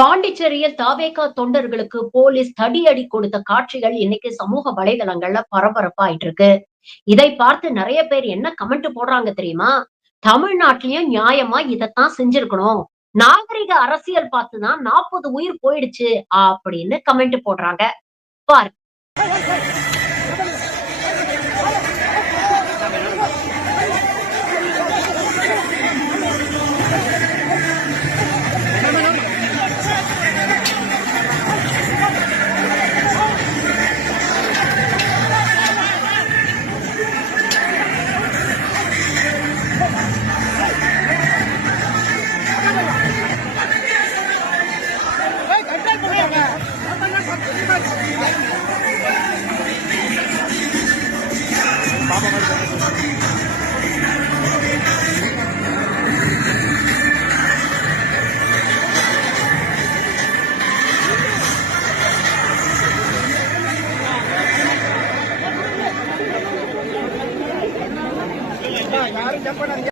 பாண்டிச்சேரியில் தவேகா தொண்டர்களுக்கு போலீஸ் தடியடி கொடுத்த காட்சிகள் இன்னைக்கு சமூக வலைதளங்கள்ல பரபரப்பாயிட்டு இருக்கு. இதை பார்த்து நிறைய பேர் என்ன கமெண்ட் போடுறாங்க தெரியுமா? தமிழ்நாட்டிலயும் நியாயமா இதத்தான் செஞ்சிருக்கணும். நாகரிக அரசியல் பார்த்துதான் 40 உயிர் போயிடுச்சு அப்படின்னு கமெண்ட் போடுறாங்க. பாருங்க. யாரும்